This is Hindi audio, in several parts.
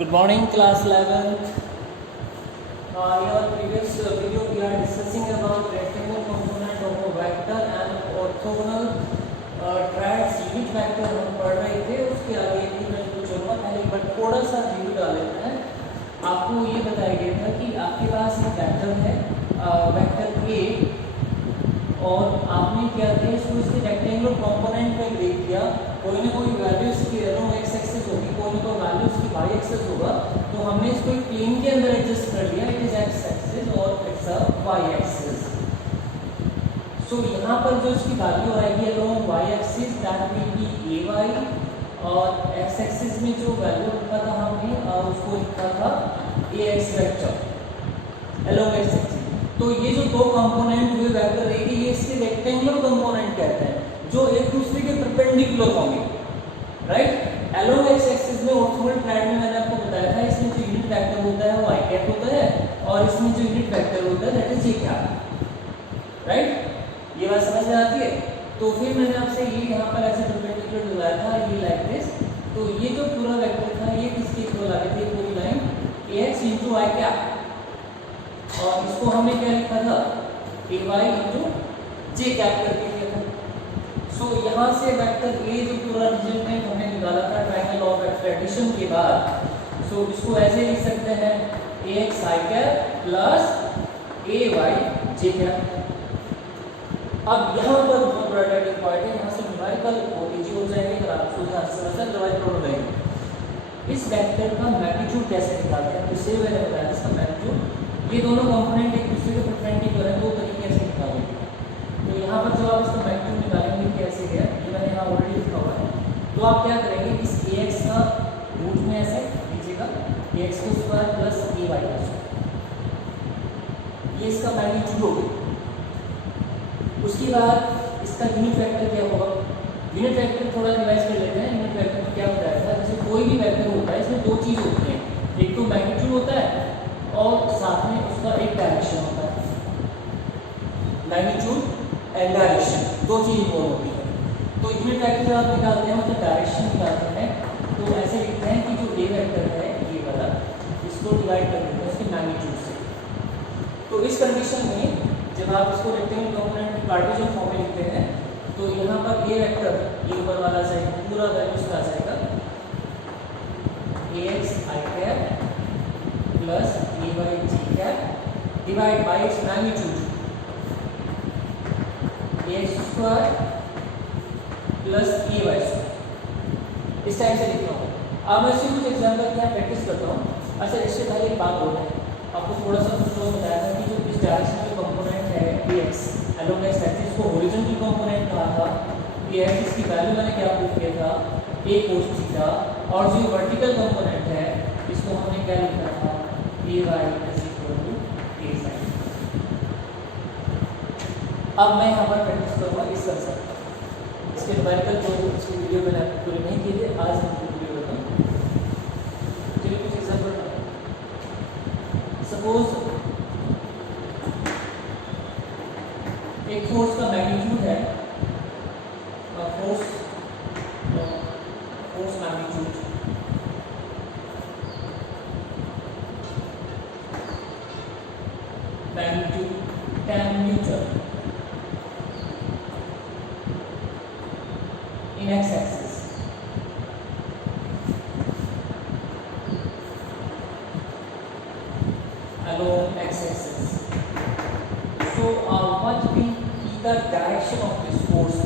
Good morning, class 11th. In our previous video, we are discussing about rectangle component of a vector and orthogonal triads unit vector हम पढ़ रहे थे. उसके आगे भी मैं चलूँगा पहले बट थोड़ा सा रिव्यू डाल लेते हैं. आपको ये बताया गया था कि आपके पास एक वेक्टर है, वेक्टर A, और आपने क्या किया, इसको इसके रेक्टेंगुलर कंपोनेंट में ब्रेक किया. कोई ना कोई वैल्यू इसकी एरोम एक्स एक्सिस होगी, कोई ना कोई वैल्यू इसकी वाई एक्सिस होगा. तो हमने इसको एक प्लेन के अंदर एडजस्ट कर लिया. इट इज एक्स एक्सिस और it's a y axis. So यहाँ पर जो इसकी वैल्यू आएगी एरोम y axis that will be a y, और एक्स एक्सिस में जो वैल्यू रखा था हमने उसको लिखा था a x vector along x axis. तो ये जो दो कंपोनेंट हुए वेक्टर ए के, ये इसके रेक्टेंगुलर कंपोनेंट कहते हैं जो एक दूसरे के परपेंडिकुलर होंगे, राइट. एलोंग एक्स एक्सिस में ऑर्थोगोनल ट्रायड में मैंने आपको बताया था, इसमें जो यूनिट वेक्टर होता है वो आई कैप होता है, और इसमें जो यूनिट वेक्टर होता है that is J cap, right. ये बात समझ में आती है. तो फिर मैंने आपसे ये यहाँ पर ऐसे परपेंडिकुलर दिखाया था, ये लाइक दिस. तो ये जो पूरा वेक्टर था ये किसके इक्वल आ गई थी, पूरी लाइन ax इंटू आई कैप, और इसको हमने क्या लिखा था ए वाई इंटू जे कैप करके लिखा था. सो यहाँ से वेक्टर ए जो पूरा रिजल्टेंट हमने निकाला था ट्रायंगल ऑफ वेक्टर एडिशन के बाद, सो इसको ऐसे लिख सकते हैं ax I cap plus A Y J cap. अब यहाँ पर बहुत बड़ा डेटा पॉइंट है, यहाँ से न्यूमेरिकल इजी हो जाएंगे अगर आप इसको ध्यान से समझते हैं. अदरवाइज प्रॉब्लम रहेगी. इस वेक्टर का मैग्नीट्यूड कैसे निकालते हैं, इससे मैंने बताया इसका मैग्नीट्यूड. ये दोनों कंपोनेंट एक दूसरे के परपेंडिकुलर है, दो तरीके से निकालेंगे. तो यहाँ पर जब आप इसका मैग्नीट्यूड निकालेंगे कैसे है, ये मैंने यहाँ ऑलरेडी लिखा हुआ है. तो आप क्या करेंगे, इस ax का रूट में ऐसे लीजिएगा ax को स्क्वायर प्लस ए वाई का स्क्वायर, ये इसका मैग्नीट्यूड हो गया. उसके बाद इसका यूनिट वेक्टर क्या होगा, यूनिट वेक्टर थोड़ा रिवाइज कर लेते हैं. यूनिट वेक्टर में क्या बताया था, जैसे कोई भी वेक्टर होता है इसमें दो चीज़ होती है, एक तो मैग्नीट्यूड होता है और साथ में उसका एक डायरेक्शन होता है. मैग्नीट्यूड एंड डायरेक्शन दो चीज़ इन्वॉल्व होती है. तो यूनिट वेक्टर जब आप निकालते हैं मतलब डायरेक्शन निकालते हैं, तो ऐसे लिखते हैं कि जो ए वेक्टर है ये वाला, इसको डिवाइड कर देते हैं उसके मैग्नीट्यूड से. तो इस कंडीशन में जब आप इसको रेक्टेंगल कंपोनेंट की कार्टेशियन फॉर्म में लिखते हैं, तो यहाँ पर ए वेक्टर ये ऊपर वाला जाएगा, पूरा वैल्यू इसका आ जाएगा ax I cap plus A Y G cap divide by its magnitude ax square plus A Y square. इस टाइप से लिख रहा हूँ. अब मैं इससे कुछ एग्जाम्पल क्या प्रैक्टिस करता हूँ. अच्छा, इससे पहले एक बात हो है, आपको थोड़ा सा कुछ लोग बताया था कि जो इस डायरेक्शन में कंपोनेंट है ax एलोंग एक्स एक्सिस को हॉरिजॉन्टल कंपोनेंट कहा था. ax इसकी वैल्यू मैंने क्या प्रूव किया था, a cos थीटा, और जो वर्टिकल कंपोनेंट है इसको हमने क्या लिखा था a y is equal to a sin. अब मैं यहाँ पर प्रैक्टिस करूँगा इस कंसेप्ट का. इसके न्यूमेरिकल जो इसकी वीडियो मैंने आपको पूरी नहीं की थी, आज मैं वीडियो बताऊँ. चलिए कुछ एग्जाम्पल. सपोज एक फोर्स का मैग्नीट्यूड है, force magnitude magnitude 10 Newton in x axis. Along x axis. So what will be the direction of this force?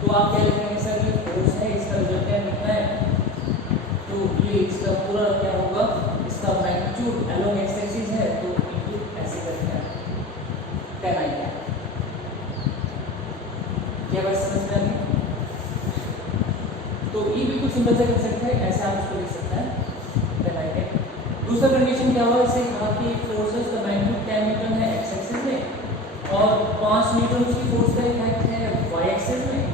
तो आप क्या लिखेंगे सर, ये फोर्स है, इसका रिजल्टेंट लिखना है, तो ये इसका पूरा क्या होगा, इसका मैग्नीट्यूड along x axis है तो इनटू ऐसे करके 10 आई कैप. क्या बात समझ में आ गई. तो ये बिल्कुल सिंपल से कर सकते हैं, ऐसे आप इसको लिख सकते हैं 10 आई कैप. दूसरा कंडीशन क्या हुआ, इसे कहा कि फोर्सेस का मैग्नीट्यूड 10 न्यूटन है एक्स एक्सिस में, और 5 न्यूटन की फोर्स का इफेक्ट है वाई एक्सिस में,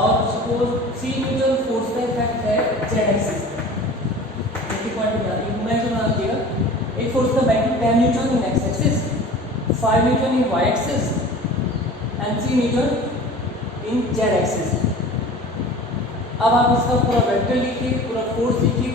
और सपोज 3 न्यूटन फोर्स का इफेक्ट है जेड एक्सिस में. एक पॉइंट बता दिया, मैं जो बना दिया, एक फोर्स का magnitude 10 newton in X axis, 5 newton in Y axis and 3 newton in Z axis. अब आप इसका पूरा वेक्टर लिखिए, पूरा फोर्स लिखिए,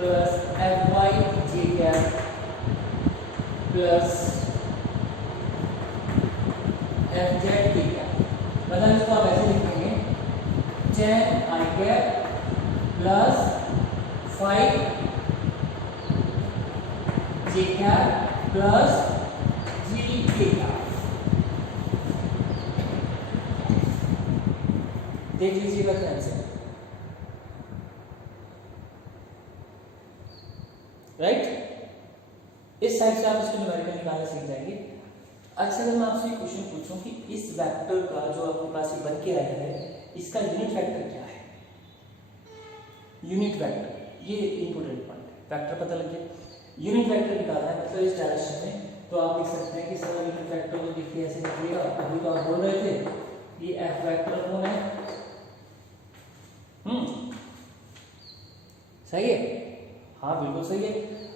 plus F Y J cap plus F Z K cap, मतलब इसको आप ऐसे लिखेंगे ten I cap plus 5 J cap plus G K cap. देख लीजिएगा ध्यान से, राइट। इस साइड से आप इसको न्यूमेरिकल निकालना सीख जाएंगे। अच्छा, अगर मैं आपसे एक क्वेश्चन पूछूं कि इस वेक्टर का जो आपके पास ये बन के आया है, इसका यूनिट वेक्टर क्या है? यूनिट वेक्टर, ये इंपॉर्टेंट पॉइंट है। वेक्टर पता लग गया, यूनिट वेक्टर निकालना है, मतलब इस डायरेक्शन में। तो आप देख सकते हैं कि सर यूनिट वेक्टर को देखिए ऐसे निकलेगा। अभी तो आप बोल रहे थे ये एफ वेक्टर कौन है, सही है, हाँ बिल्कुल सही है।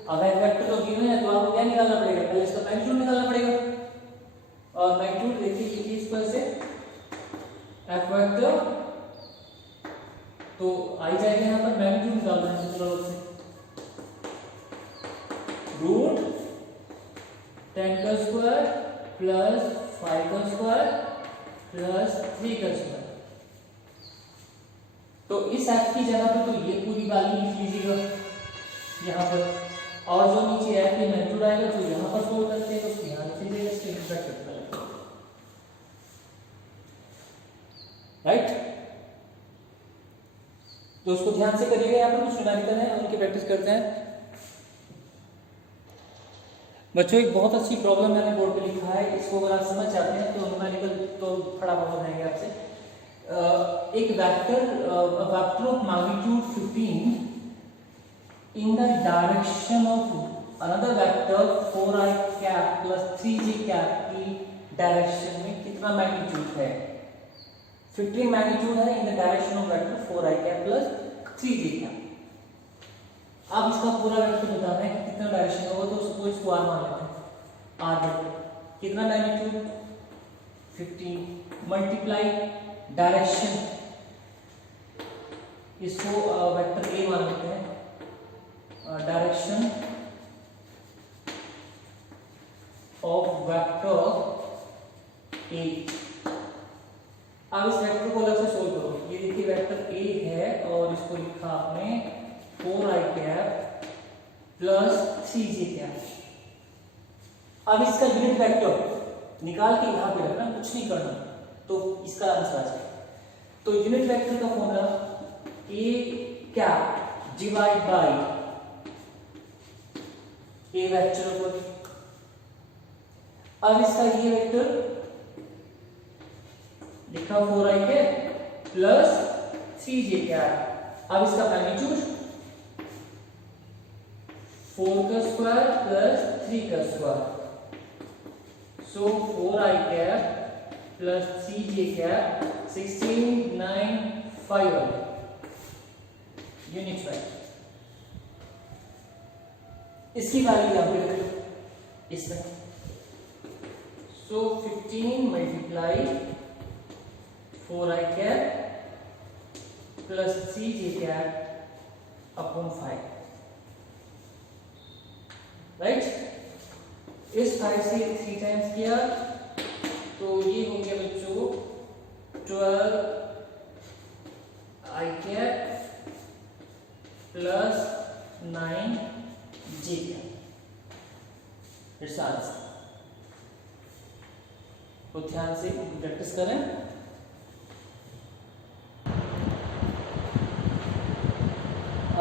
अब एफ वेक्टर तो गिवन है, तो आपको क्या निकालना पड़ेगा? पहले इसका मैग्नीट्यूड निकालना पड़ेगा। और मैग्नीट्यूड देखिए इस पर से एफ वेक्टर तो आई जाएगा, यहाँ पर मैग्नीट्यूड निकालना है दूसरा रूप से रूट 10 का स्क्वायर प्लस 5 का स्क्वायर प्लस 3 का स्क्वायर। तो इस एफ की जगह पर तो ये पूरी वैल्यू लिख लीजिएगा यहाँ पर, और जो नीचे एफ की मैग्नीट्यूड आएगा तो यहाँ पर स्टोर करते हैं, तो उसको यहाँ लिख लीजिएगा, इसके इंटरेक्ट करते हैं, राइट। तो उसको ध्यान से करिएगा, यहाँ पर कुछ न्यूमेरिकल है उनकी प्रैक्टिस करते हैं बच्चों। एक बहुत अच्छी प्रॉब्लम मैंने बोर्ड पे लिखा है, इसको अगर आप समझ जाते हैं तो न्यूमेरिकल तो फटाफट हो जाएंगे आपसे। एक vector of magnitude 15 in the direction of another vector 4i cap plus 3j cap की डायरेक्शन में कितना मैग्नीट्यूड है? 15 मैग्नीट्यूड है in the direction of vector 4i cap plus 3j cap। अब इसका पूरा वेक्टर बताना है कि कितना डायरेक्शन होगा, तो उसको इसको r मान लेते हैं। r वेक्टर कितना मैग्नीट्यूड 15 मल्टीप्लाई डायरेक्शन, इसको वेक्टर a मान लेते हैं, डायरेक्शन ऑफ वेक्टर ए। अब इस वेक्टर को अलग से सोल्व करो। ये देखिए वेक्टर ए है और इसको लिखा आपने 4i cap plus 3j cap. अब इसका यूनिट वेक्टर निकाल के यहां पे रखना, कुछ नहीं करना, तो इसका आंसर आ जाएगा। तो यूनिट वेक्टर का formula A cap divide by A vector ऊपर। अब इसका ये वेक्टर लिखा 4i के प्लस 3j कैप। अब इसका मैग्नीट्यूड 4 का स्क्वायर प्लस 3 का स्क्वायर, सो 4i cap plus 3j cap 16 9 5 unit vector. इसकी वैल्यू यहाँ पे रख लो इसमें, सो 15 multiply 4i cap plus 3j cap upon 5, right. इस 5 से 3 टाइम्स किया तो ये हो गया बच्चों 12i cap plus 9j cap. It's answer. तो ध्यान से प्रैक्टिस करें।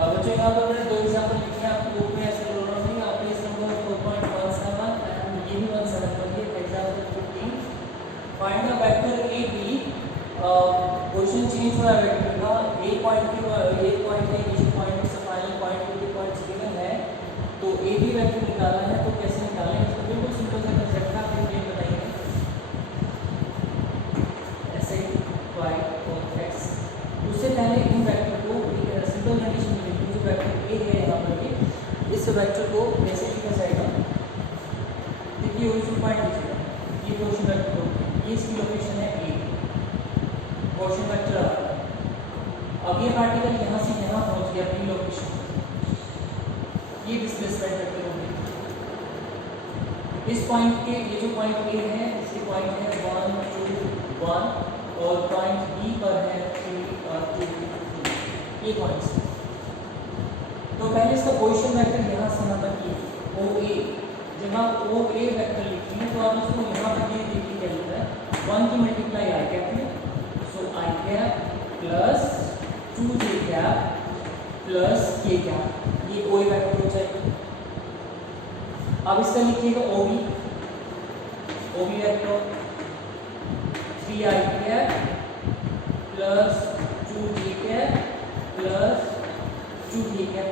बच्चों यहाँ पर मैंने 2 एग्जाम्पल लिखे हैं, आपको बुक में ऐसे बोल रहा हूँ, यहाँ पे इस नंबर 4.17 एंड ये भी 17 पर ये example 15। Find the vector A B. Question change हो रहा है वेक्टर का, ए पॉइंट के एक पॉइंट है, इस पॉइंट से फाइनल पॉइंट को भी पॉइंट्स गिवन है, तो ए बी वेक्टर निकालना है। तो कैसे निकालें? इसको बिल्कुल सिंपल सा कंसेप्ट है, आपको ये बताइए। ऐसे y और x, उससे पहले इन वेक्टर को सिंपल कंडीशन में लिखिए। जो वेक्टर ए है यहाँ पर ये, इस वेक्टर को कैसे लिखा जाएगा? देखिए ओरिजिन पॉइंट लिखिएगा, ये क्वेश्चन वेक्टर को, ये इसकी लोकेशन है ए, क्वेश्चन वेक्टर। अब ये पार्टिकल यहाँ से यहाँ पहुँच गया अपनी लोकेशन, ये डिस्प्लेसमेंट वेक्टर होंगे। इस पॉइंट के, ये जो पॉइंट ए है, इसके पॉइंट है 1 2 1 और पॉइंट बी पर है 3 और 2 2, ये पॉइंट्स। तो पहले इसका पोजीशन वेक्टर यहाँ से यहाँ तक ये ओ ए, जब आप ओ ए वेक्टर लिखते हैं तो आप उसको यहाँ पर ये देखिए क्या लिखता है, 1 की मल्टीप्लाई आई कैप में, सो आई कैप प्लस 2 जे कैप प्लस के कैप, ये ओ ए वेक्टर हो जाएगा। अब इसका लिखिएगा ओबी, ओबी वेक्टर 3 आई कैप प्लस 2 जे कैप प्लस 2 के कैप।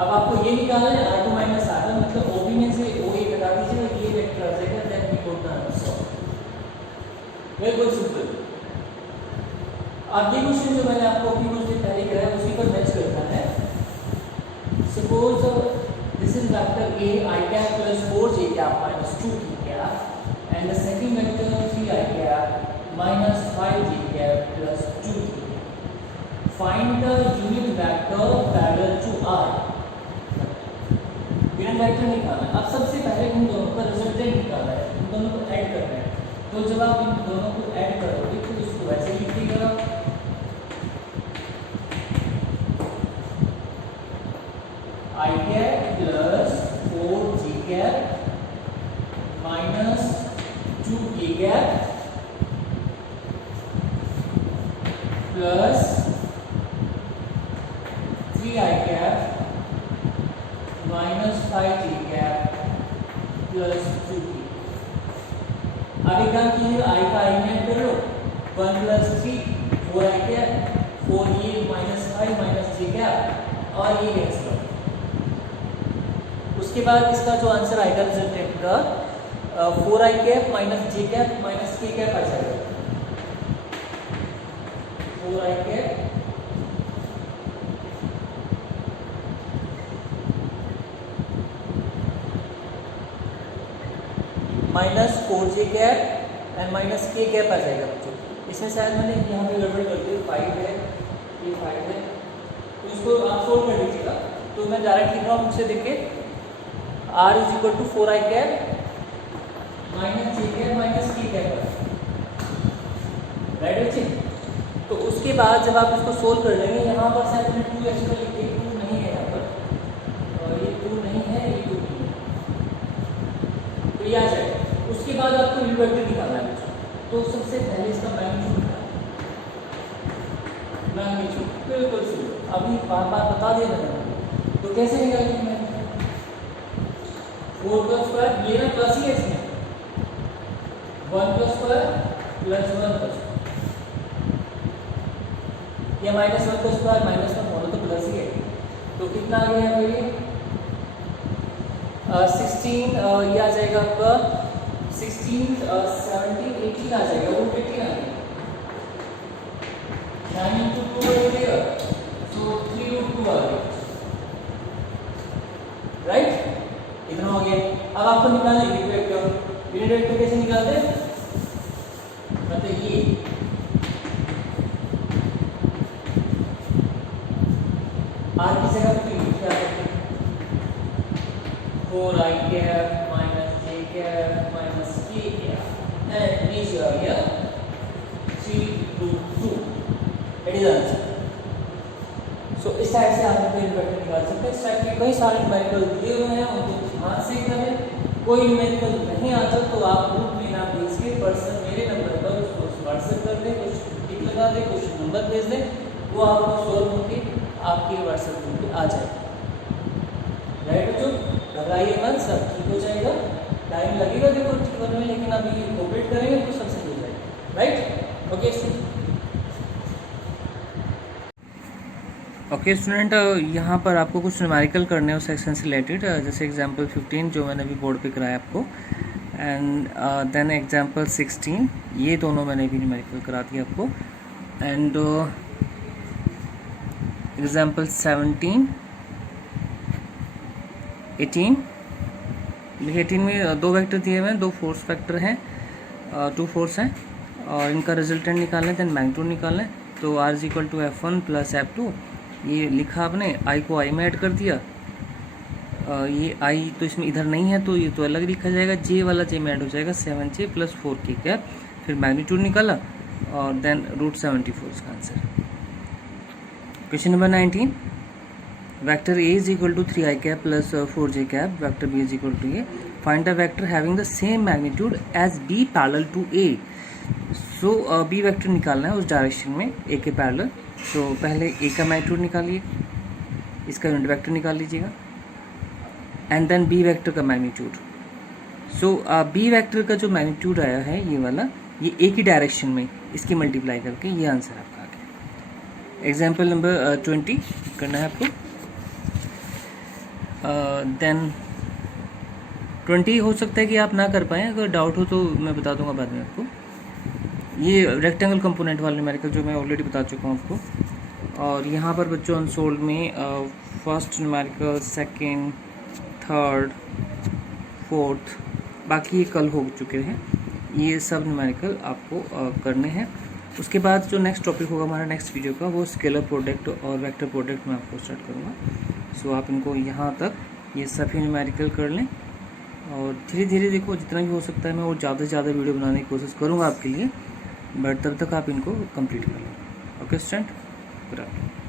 अब आपको ये निकालना है R2 माइनस R1, मतलब OB में से OA घटा दीजिए और ये वेक्टर आ जाएगा, that we got the answer. बिल्कुल सिंपल। अब ये क्वेश्चन जो मैंने आपको अभी कुछ दिन पहले कराया उसी पर मैच करता है। Suppose this is vector A I cap plus 4 j cap minus 2 k cap and the second vector 3 I cap minus 5 j cap plus 2 k। Find the unit vector parallel to R। Unit vector निकालना है। अब सबसे पहले इन दोनों का रिजल्टेंट निकालना है, इन दोनों को ऐड करना है। तो जब आप इन दोनों को ऐड करोगे तो इसको वैसे लिखिएगा, आई कैप प्लस 4 जी कैप माइनस 2 के कैप प्लस 3 आई कैप माइनस 5 जी कैप प्लस 2 के। अब एक काम कीजिए, आई का आई नेट कर लो, 1 प्लस 3 4 आई कैप 4 ये माइनस 5 माइनस जी कैप और ये कैंसिल। उसके बाद इसका जो आंसर आएगा रिजल्टेंट का 4 आई कैप माइनस जे कैप माइनस के कैप आ जाएगा। 4 आई cap minus 4 j cap and minus के कैप आ जाएगा बच्चों। इसमें शायद मैंने यहाँ पे गड़बड़ कर दी, 5 है, ये 5 है, तो इसको आप सोल्व कर लीजिएगा। तो मैं डायरेक्ट लिख रहा हूँ, मुझसे देखिए R is equal to 4 I cap minus J cap minus के कैप, राइट बच्चे। तो उसके बाद जब आप इसको सोल्व कर लेंगे, यहाँ पर शायद मैंने 2 एक्स्ट्रा लिखे, 2 नहीं है यहाँ पर, और ये 2 नहीं है, ये 2 नहीं है, तो ये आ जाएगा। उसके बाद आपको यूनिट वेक्टर निकालना है बच्चों। तो सबसे पहले इसका मैग्नीट्यूड निकालना, मैग्नीट्यूड बिल्कुल सही। अभी बार बार बता देना है, तो कैसे निकालेंगे मैग्नीट्यूड? 4 का स्क्वायर, ये ना प्लस ही है इसमें, 1 का स्क्वायर प्लस 1 का स्क्वायर, ये माइनस 1 का स्क्वायर माइनस 1 होना तो प्लस ही है। तो कितना आ गया फिर ये 16, ये आ जाएगा आपका 16 17 18 आ जाएगा, रूट 18 आ गया। 9 into 2 है here, so 3 root 2 आ गया, राइट। इतना हो गया। अब आपको निकालना है यूनिट वेक्टर। यूनिट वेक्टर कैसे निकालते हैं, मतलब ये R की जगह पे लिख क्या करते हैं, 4 I cap minus J cap minus के कैप एंड नीचे आ गया 3 root 2, इट इज आंसर। सो इस टाइप से आप यूनिट वेक्टर निकाल सकते हैं। इस टाइप के कई सारे न्यूमेरिकल दिए हुए हैं, उनको ध्यान से करें। कोई न्यूमेरिकल नहीं आता तो आप ग्रुप में नाम भेज के पर्सन मेरे नंबर पर उसको व्हाट्सएप कर दें, कुछ टिक लगा दें, कुछ नंबर भेज दें, वो आपको सॉल्व होकर आपके व्हाट्सएप ग्रुप में आ जाएगा, राइट बच्चों। घबराइए मत, सब ठीक हो जाएगा। टाइम लगेगा देखो ठीक होने में, लेकिन अभी कोऑपरेट करेंगे तो सब सही हो जाएगा, राइट। ओके ओके स्टूडेंट, यहाँ पर आपको कुछ न्यूमेरिकल करने हैं उस सेक्शन से रिलेटेड, जैसे एग्जांपल 15 जो मैंने अभी बोर्ड पे कराया आपको, एंड देन एग्जांपल 16, ये दोनों मैंने भी न्यूमेरिकल करा दिया आपको, एंड एग्जांपल 17 18। देखिए 18 में 2 वेक्टर दिए हुए हैं, 2 फोर्स वेक्टर हैं, 2 फोर्स हैं, और इनका रिजल्टेंट निकालना है, देन मैग्नीट्यूड निकालना है। तो R is equal to F1 plus F2 ये लिखा आपने, आई को आई में ऐड कर दिया, ये आई तो इसमें इधर नहीं है तो ये तो अलग लिखा जाएगा, जे वाला जे में ऐड हो जाएगा 7j + 4k कैप, फिर मैग्नीट्यूड निकाला और देन √74 इसका answer. Question number 19, vector A is equal to 3i cap plus 4j cap, vector B is equal to A, find the vector having the same magnitude as B parallel to A। So B vector निकालना है उस डायरेक्शन में A के पैरेलल। तो पहले A का मैग्नीट्यूड निकालिए, इसका यूनिट वेक्टर निकाल लीजिएगा, एंड देन B वेक्टर का मैग्नीट्यूड। सो B वेक्टर का जो मैग्नीट्यूड आया है ये वाला, ये A की डायरेक्शन में इसकी मल्टीप्लाई करके ये आंसर आपका आ गया। एग्जाम्पल नंबर 20 करना है आपको। देन 20 हो सकता है कि आप ना कर पाएँ, अगर डाउट हो तो मैं बता दूंगा बाद में आपको। ये रेक्टेंगल कंपोनेंट वाले न्यूमेरिकल जो मैं ऑलरेडी बता चुका हूँ आपको। और यहाँ पर बच्चों अनसोल्ड में first numerical, second, third, fourth, बाकी ये कल हो चुके हैं, ये सब न्यूमेरिकल आपको करने हैं। उसके बाद जो नेक्स्ट टॉपिक होगा हमारा नेक्स्ट वीडियो का, वो स्केलर प्रोडक्ट और वेक्टर प्रोडक्ट मैं आपको स्टार्ट करूँगा। सो आप इनको यहाँ तक ये सभी न्यूमेरिकल कर लें और धीरे धीरे देखो जितना भी हो सकता है मैं वो ज़्यादा से ज़्यादा वीडियो बनाने की कोशिश करूँगा आपके लिए, बट तब तक आप इनको कंप्लीट कर लें। Okay student, good afternoon.